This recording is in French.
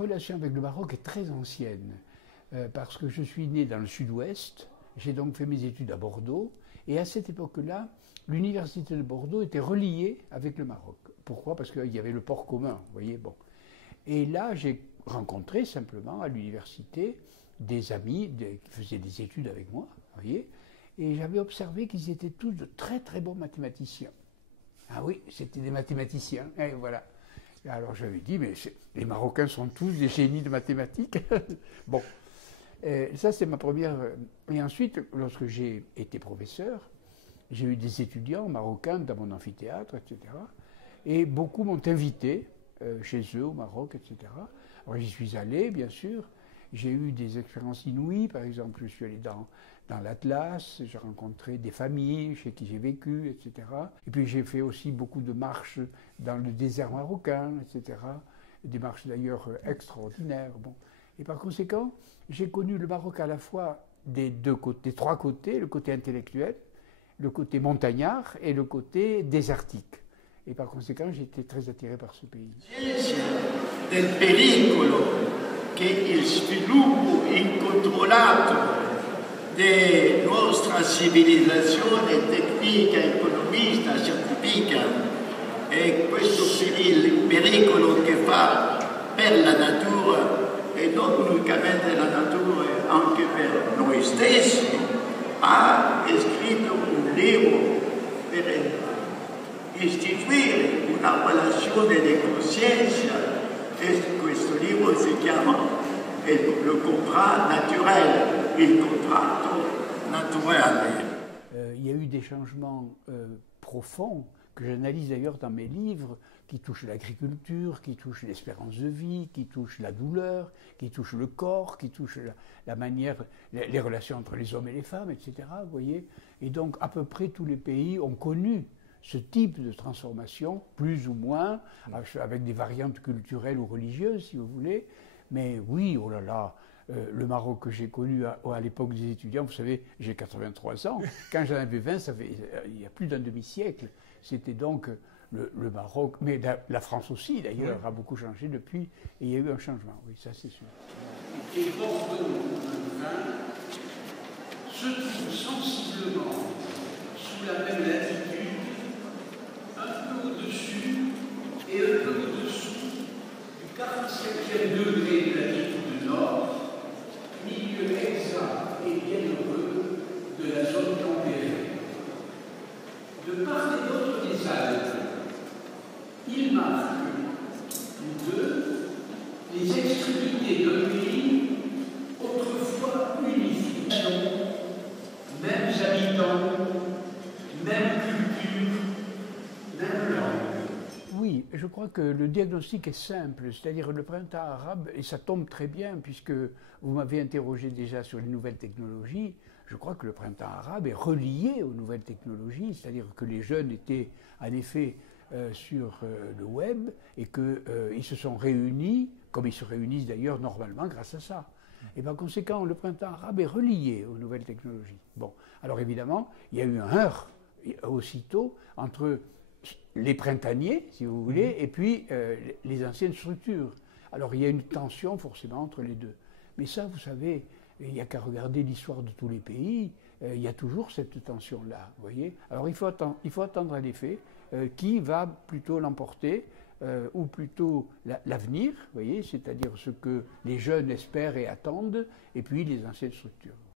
La relation avec le Maroc est très ancienne, parce que je suis né dans le sud-ouest, j'ai donc fait mes études à Bordeaux, et à cette époque-là, l'université de Bordeaux était reliée avec le Maroc. Pourquoi? Parce qu'il y avait le port commun, vous voyez, bon. Et là, j'ai rencontré simplement à l'université des amis qui faisaient des études avec moi, vous voyez, et j'avais observé qu'ils étaient tous de très très bons mathématiciens. Ah oui, c'était des mathématiciens, et voilà. Alors j'avais dit, mais les Marocains sont tous des génies de mathématiques. Bon, ça c'est ma première. Et ensuite, lorsque j'ai été professeur, j'ai eu des étudiants marocains dans mon amphithéâtre, etc. Et beaucoup m'ont invité chez eux au Maroc, etc. Alors j'y suis allé, bien sûr. J'ai eu des expériences inouïes. Par exemple, je suis allé dans l'Atlas, j'ai rencontré des familles chez qui j'ai vécu, etc. Et puis j'ai fait aussi beaucoup de marches dans le désert marocain, etc. Des marches d'ailleurs extraordinaires. Bon. Et par conséquent, j'ai connu le Maroc à la fois des trois côtés, le côté intellectuel, le côté montagnard et le côté désertique. Et par conséquent, j'ai été très attiré par ce pays. Del pericolo che il sviluppo incontrollato della nostra civilizzazione tecnica, economista, scientifica e questo il pericolo che fa per la natura e non unicamente la natura, anche per noi stessi, ha scritto un libro per istituire una relazione di coscienza e questo libro si chiama Le contrat naturel, il contratto naturale. Il y a eu des changements profonds que j'analyse d'ailleurs dans mes livres, qui touchent l'agriculture, qui touchent l'espérance de vie, qui touchent la douleur, qui touchent le corps, qui touchent la manière, les relations entre les hommes et les femmes, etc. Vous voyez. Et donc à peu près tous les pays ont connu ce type de transformation, plus ou moins, avec des variantes culturelles ou religieuses, si vous voulez. Mais oui, oh là là, le Maroc que j'ai connu à l'époque des étudiants, vous savez, j'ai 83 ans. Quand j'en avais 20, ça fait il y a plus d'un demi-siècle. C'était donc le Maroc, mais la France aussi d'ailleurs, a beaucoup changé depuis, et il y a eu un changement, oui, ça c'est sûr. Et Bordeaux, le vin, se trouve sensiblement sous la même latitude, un peu au-dessus et un peu au-dessous du 47e degré de latitude nord, milieu exact et bienheureux de la zone tempérée. De part et d'autre des Alpes, il marque, tous deux, les extrémités d'un pays autrefois unifié. Mêmes habitants, même culture, même langue. Oui, je crois que le diagnostic est simple, c'est-à-dire le printemps arabe, et ça tombe très bien puisque vous m'avez interrogé déjà sur les nouvelles technologies. Je crois que le printemps arabe est relié aux nouvelles technologies, c'est-à-dire que les jeunes étaient en effet sur le web et qu'ils se sont réunis, comme ils se réunissent d'ailleurs normalement grâce à ça. Et par conséquent, le printemps arabe est relié aux nouvelles technologies. Bon, alors évidemment, il y a eu un heurt aussitôt entre les printaniers, si vous voulez, et puis les anciennes structures. Alors il y a une tension forcément entre les deux. Mais ça, vous savez, il n'y a qu'à regarder l'histoire de tous les pays, il y a toujours cette tension-là, vous voyez. Alors il faut attendre un effet qui va plutôt l'emporter, ou plutôt l'avenir, vous voyez, c'est-à-dire ce que les jeunes espèrent et attendent, et puis les anciennes structures.